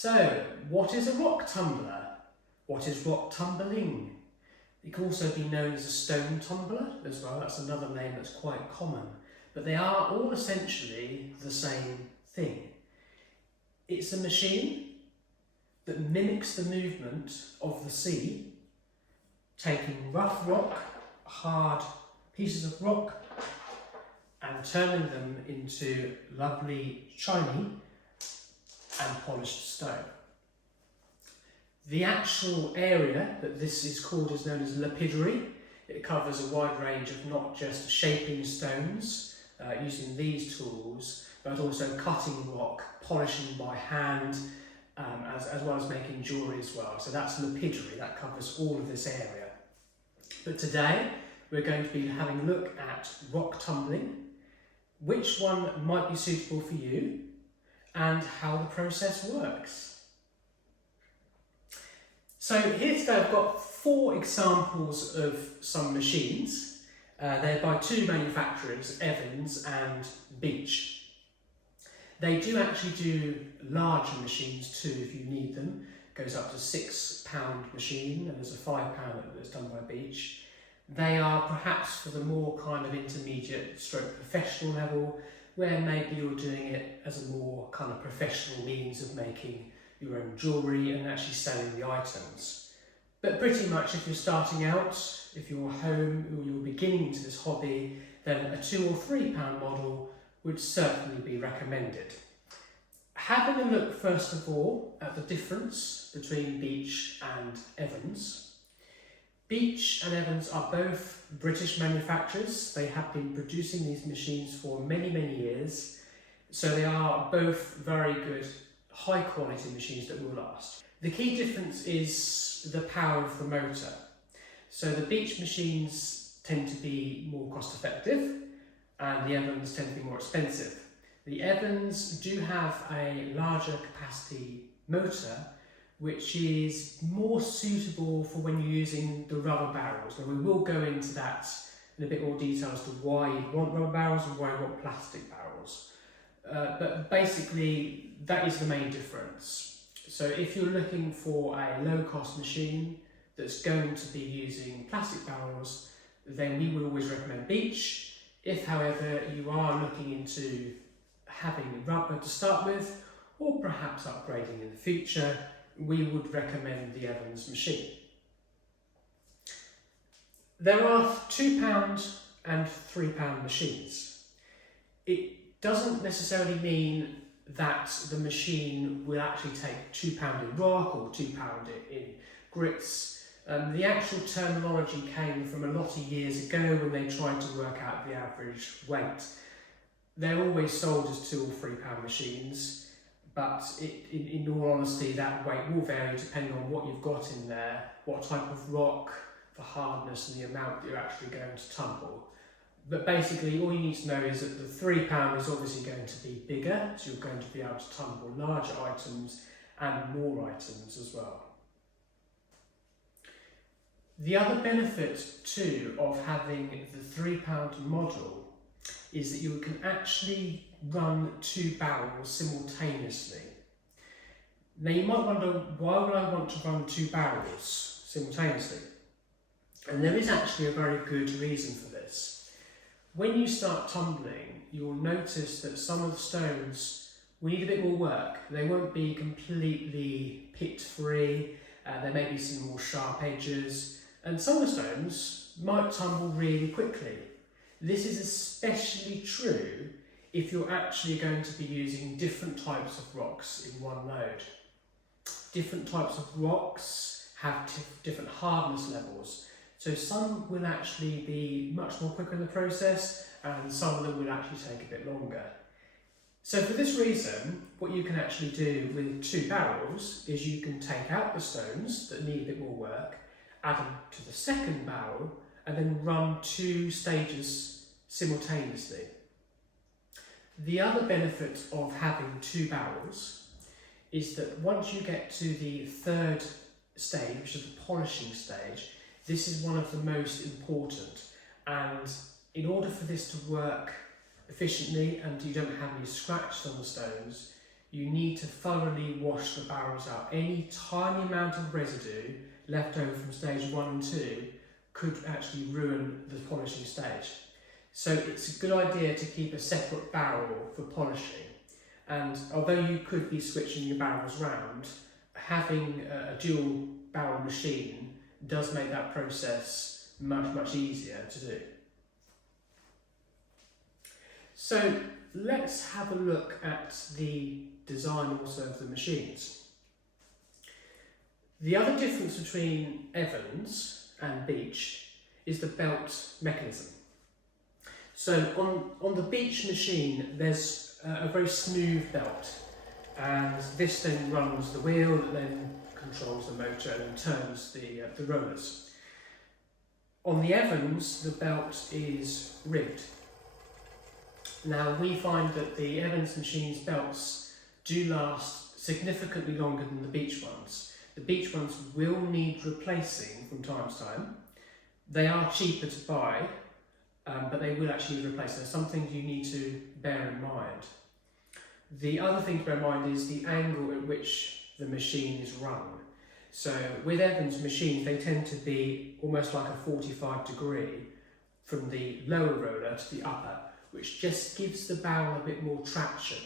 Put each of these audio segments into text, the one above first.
So, what is a rock tumbler? What is rock tumbling? It can also be known as a stone tumbler as well. That's another name that's quite common. But they are all essentially the same thing. It's a machine that mimics the movement of the sea, taking rough rock, hard pieces of rock, and turning them into lovely, shiny and polished stone. The actual area that this is called is known as lapidary. It covers a wide range of not just shaping stones using these tools, but also cutting rock, polishing by hand, as well as making jewellery as well. So that's lapidary, that covers all of this area. But today we're going to be having a look at rock tumbling, which one might be suitable for you, and how the process works. So here today I've got 4 examples of some machines. They're by 2 manufacturers, Evans and Beach. They do actually do larger machines too if you need them. It goes up to £6 machine, and there's a £5 that's done by Beach. They are perhaps for the more kind of intermediate stroke professional level, where maybe you're doing it as a more kind of professional means of making your own jewellery and actually selling the items. But pretty much if you're starting out, if you're home or you're beginning into this hobby, then a £2 or £3 model would certainly be recommended. Having a look first of all at the difference between Beach and Evans. Beach and Evans are both British manufacturers. They have been producing these machines for many, many years. So they are both very good, high quality machines that will last. The key difference is the power of the motor. So the Beach machines tend to be more cost effective and the Evans tend to be more expensive. The Evans do have a larger capacity motor, which is more suitable for when you're using the rubber barrels. And we will go into that in a bit more detail as to why you want rubber barrels and why you want plastic barrels. But basically, that is the main difference. So if you're looking for a low-cost machine that's going to be using plastic barrels, then we would always recommend Beach. If, however, you are looking into having rubber to start with, or perhaps upgrading in the future, we would recommend the Evans machine. There are £2 and £3 machines. It doesn't necessarily mean that the machine will actually take £2 in rock or £2 in grits. The actual terminology came from a lot of years ago when they tried to work out the average weight. They're always sold as £2 or £3 machines, but in all honesty that weight will vary depending on what you've got in there, what type of rock, the hardness and the amount that you're actually going to tumble. But basically all you need to know is that the £3 is obviously going to be bigger, so you're going to be able to tumble larger items and more items as well. The other benefit too of having the £3 model is that you can actually run 2 barrels simultaneously. Now you might wonder, why would I want to run 2 barrels simultaneously? And there is actually a very good reason for this. When you start tumbling, you'll notice that some of the stones will need a bit more work. They won't be completely pit free, there may be some more sharp edges, and some of the stones might tumble really quickly. This is especially true if you're actually going to be using different types of rocks in one load. Different types of rocks have different hardness levels. So some will actually be much more quicker in the process and some of them will actually take a bit longer. So for this reason, what you can actually do with 2 barrels is you can take out the stones that need a bit more work, add them to the second barrel and then run 2 stages simultaneously. The other benefit of having 2 barrels is that once you get to the 3rd stage, which is the polishing stage, this is one of the most important, and in order for this to work efficiently and you don't have any scratches on the stones, you need to thoroughly wash the barrels out. Any tiny amount of residue left over from stage 1 and 2 could actually ruin the polishing stage. So it's a good idea to keep a separate barrel for polishing. And although you could be switching your barrels round, having a dual barrel machine does make that process much easier to do. So let's have a look at the design also of the machines. The other difference between Evans and Beech is the belt mechanism. So on the Beech machine there's a very smooth belt, and this then runs the wheel that then controls the motor and turns the rollers. On the Evans the belt is ribbed. Now we find that the Evans machine's belts do last significantly longer than the Beech ones. The Beech ones will need replacing from time to time. They are cheaper to buy, but they will actually need replacing. There's some things you need to bear in mind. The other thing to bear in mind is the angle at which the machine is run. So with Evans machines, they tend to be almost like a 45-degree from the lower roller to the upper, which just gives the barrel a bit more traction,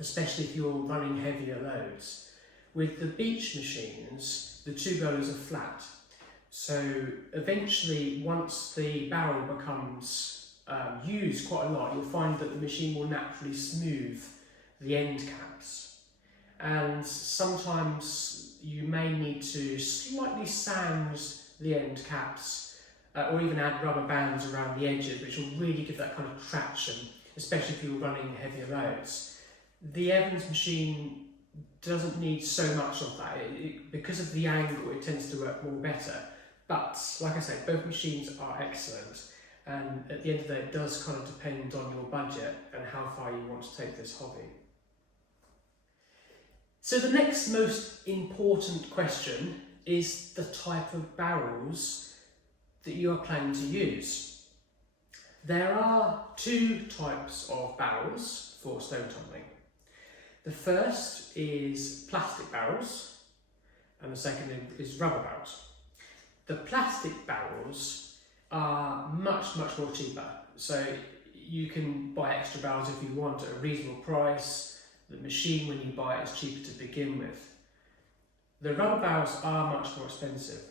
especially if you're running heavier loads. With the Beech machines, the two rollers are flat, so eventually once the barrel becomes used quite a lot, you'll find that the machine will naturally smooth the end caps, and sometimes you may need to slightly sand the end caps or even add rubber bands around the edges, which will really give that kind of traction, especially if you're running heavier loads. The Evans machine doesn't need so much of that. Because of the angle, it tends to work more better. But like I say, both machines are excellent, and at the end of the day, it does kind of depend on your budget and how far you want to take this hobby. So the next most important question is the type of barrels that you are planning to use. There are two types of barrels for stone tumbling. The first is plastic barrels, and the second is rubber barrels. The plastic barrels are much more cheaper, so you can buy extra barrels if you want at a reasonable price. The machine, when you buy it, is cheaper to begin with. The rubber barrels are much more expensive.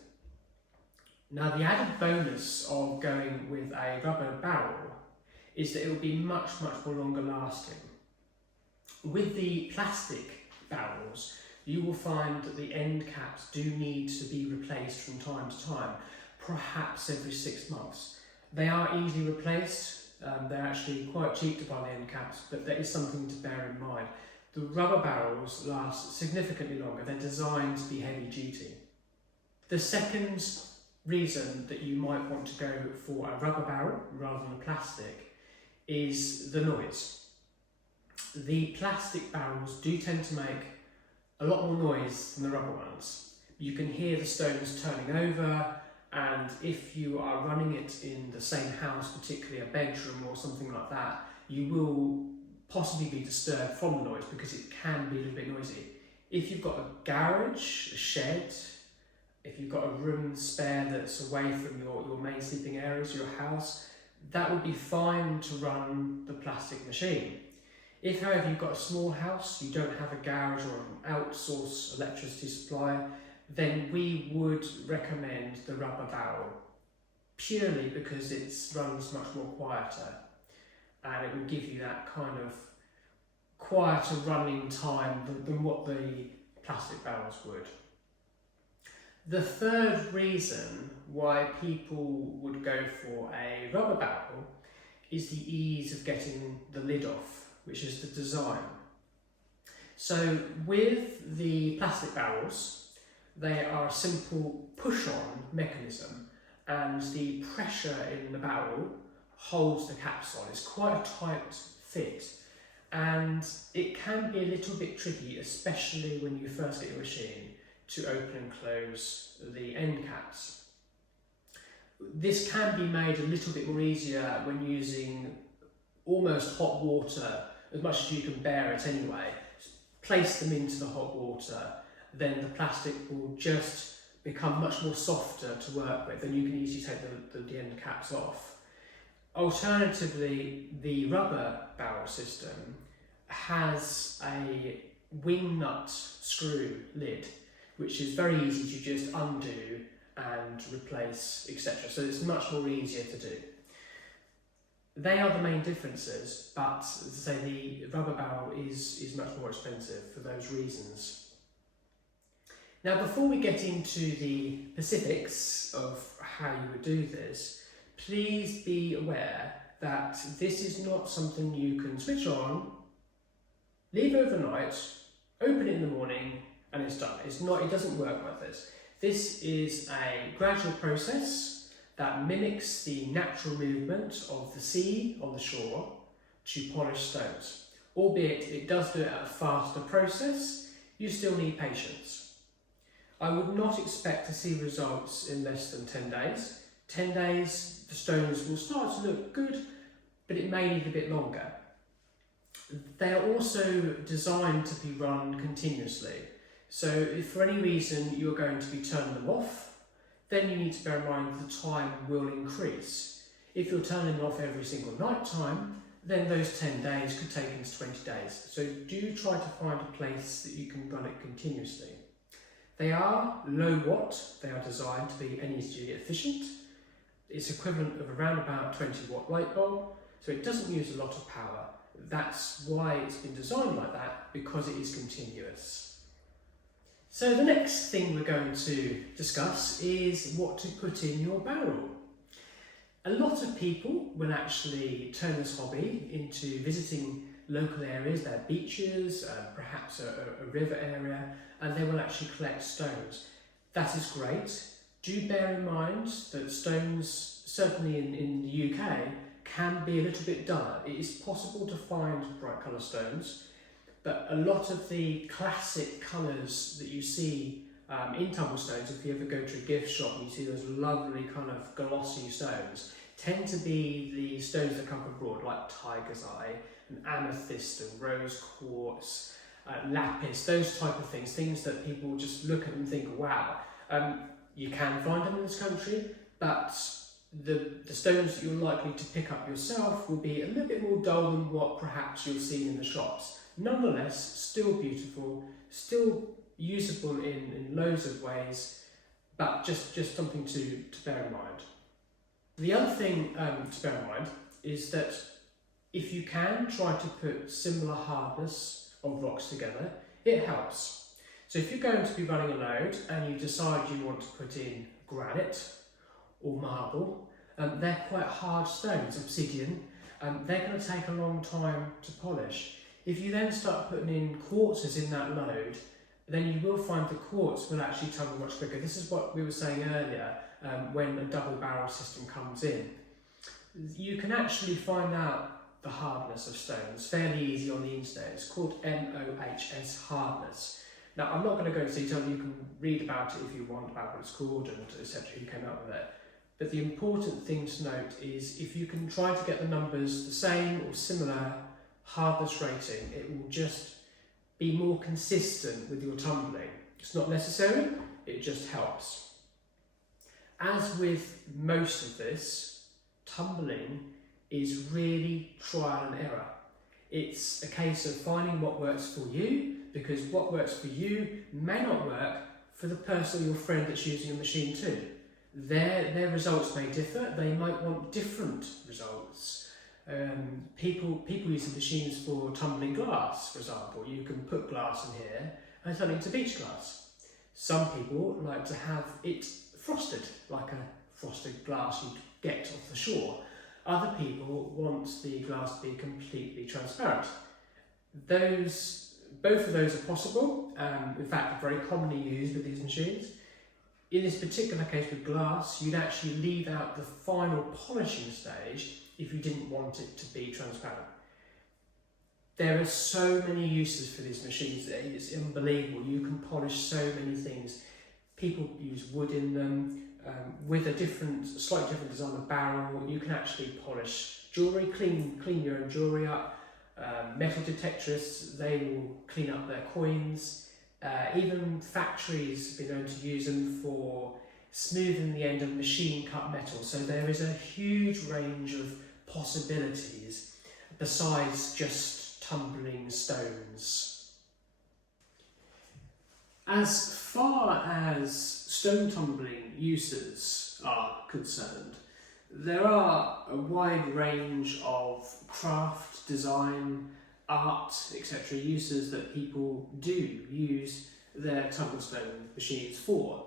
Now, the added bonus of going with a rubber barrel is that it will be much more longer lasting. With the plastic barrels, you will find that the end caps do need to be replaced from time to time, perhaps every 6 months. They are easily replaced, they're actually quite cheap to buy the end caps, but that is something to bear in mind. The rubber barrels last significantly longer, they're designed to be heavy duty. The second reason that you might want to go for a rubber barrel rather than a plastic is the noise. The plastic barrels do tend to make a lot more noise than the rubber ones. You can hear the stones turning over, and if you are running it in the same house, particularly a bedroom or something like that, you will possibly be disturbed from the noise because it can be a little bit noisy. If you've got a garage, a shed, if you've got a room spare that's away from your main sleeping areas, your house, that would be fine to run the plastic machine. If, however, you've got a small house, you don't have a garage or an outsourced electricity supply, then we would recommend the rubber barrel, purely because it runs much more quieter, and it will give you that kind of quieter running time than what the plastic barrels would. The third reason why people would go for a rubber barrel is the ease of getting the lid off, which is the design. So with the plastic barrels, they are a simple push-on mechanism, and the pressure in the barrel holds the caps on. It's quite a tight fit, and it can be a little bit tricky, especially when you first get your machine, to open and close the end caps. This can be made a little bit more easier when using almost hot water, as much as you can bear it anyway, place them into the hot water, then the plastic will just become much more softer to work with, and you can easily take the end caps off. Alternatively, the rubber barrel system has a wing nut screw lid, which is very easy to just undo and replace, etc. So it's much more easier to do. They are the main differences, but as I say, the rubber barrel is much more expensive for those reasons. Now, before we get into the specifics of how you would do this, please be aware that this is not something you can switch on, leave overnight, open it in the morning, and it's done. It doesn't work like this. This is a gradual process that mimics the natural movement of the sea on the shore to polish stones. Albeit it does do it at a faster process, you still need patience. I would not expect to see results in less than 10 days. 10 days, the stones will start to look good, but it may need a bit longer. They are also designed to be run continuously. So if for any reason you're going to be turning them off, then you need to bear in mind the time will increase. If you're turning them off every single night time, then those 10 days could take into 20 days. So do try to find a place that you can run it continuously. They are low watt, they are designed to be energy efficient. It's equivalent of around about 20 watt light bulb, so it doesn't use a lot of power. That's why it's been designed like that, because it is continuous. So the next thing we're going to discuss is what to put in your barrel. A lot of people will actually turn this hobby into visiting local areas, their beaches, perhaps a river area, and they will actually collect stones. That is great. Do bear in mind that stones, certainly in the UK, can be a little bit duller. It is possible to find bright colour stones, but a lot of the classic colours that you see in Tumblestones, if you ever go to a gift shop and you see those lovely kind of glossy stones, tend to be the stones that come from abroad, like tiger's eye, and amethyst and rose quartz, lapis, those type of things that people just look at and think, wow. You can find them in this country, but the stones that you're likely to pick up yourself will be a little bit more dull than what perhaps you'll see in the shops. Nonetheless, still beautiful, still usable in loads of ways, but just something to bear in mind. The other thing to bear in mind is that if you can try to put similar hardness of rocks together, it helps. So if you're going to be running a load and you decide you want to put in granite or marble, they're quite hard stones, obsidian, they're going to take a long time to polish. If you then start putting in quartzes in that load, then you will find the quartz will actually tumble much quicker. This is what we were saying earlier when a double barrel system comes in. You can actually find out the hardness of stones fairly easy on the internet. It's called MOHS hardness. Now, I'm not going to go into detail. You can read about it if you want, about what it's called and etc. who came up with it. But the important thing to note is if you can try to get the numbers the same or similar hardness rating, it will just be more consistent with your tumbling. It's not necessary, it just helps. As with most of this, tumbling is really trial and error. It's a case of finding what works for you, because what works for you may not work for the person or your friend that's using the machine too. Their results may differ, they might want different results. People use the machines for tumbling glass, for example. You can put glass in here and turn it into beach glass. Some people like to have it frosted, like a frosted glass you'd get off the shore. Other people want the glass to be completely transparent. Both of those are possible, in fact very commonly used with these machines. In this particular case with glass, you'd actually leave out the final polishing stage if you didn't want it to be transparent. There are so many uses for these machines, it's unbelievable. You can polish so many things. People use wood in them, with a slightly different design of barrel. You can actually polish jewellery, clean your own jewellery up. metal detectorists, they will clean up their coins. Even factories have been known to use them for smoothing the end of machine cut metal. So there is a huge range of possibilities besides just tumbling stones. As far as stone tumbling uses are concerned, there are a wide range of craft, design, art, etc. uses that people do use their tumblestone machines for.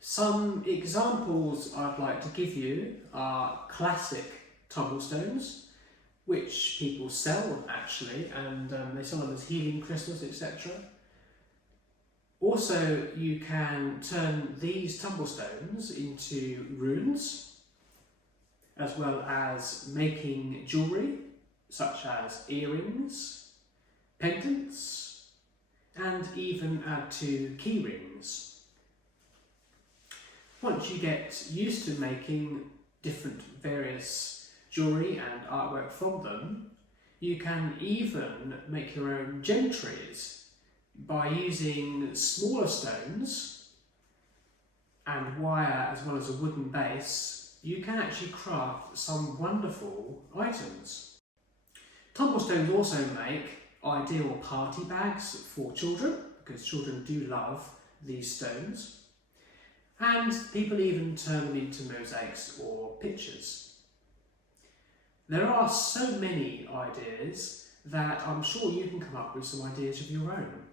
Some examples I'd like to give you are classic tumblestones, which people sell actually, and they sell them as healing crystals, etc. Also, you can turn these tumblestones into runes, as well as making jewellery, such as earrings, pendants, and even add to key rings. Once you get used to making different various jewellery and artwork from them, you can even make your own gem trees by using smaller stones and wire as well as a wooden base. You can actually craft some wonderful items. Tumblestones also make ideal party bags for children, because children do love these stones. And people even turn them into mosaics or pictures. There are so many ideas that I'm sure you can come up with some ideas of your own.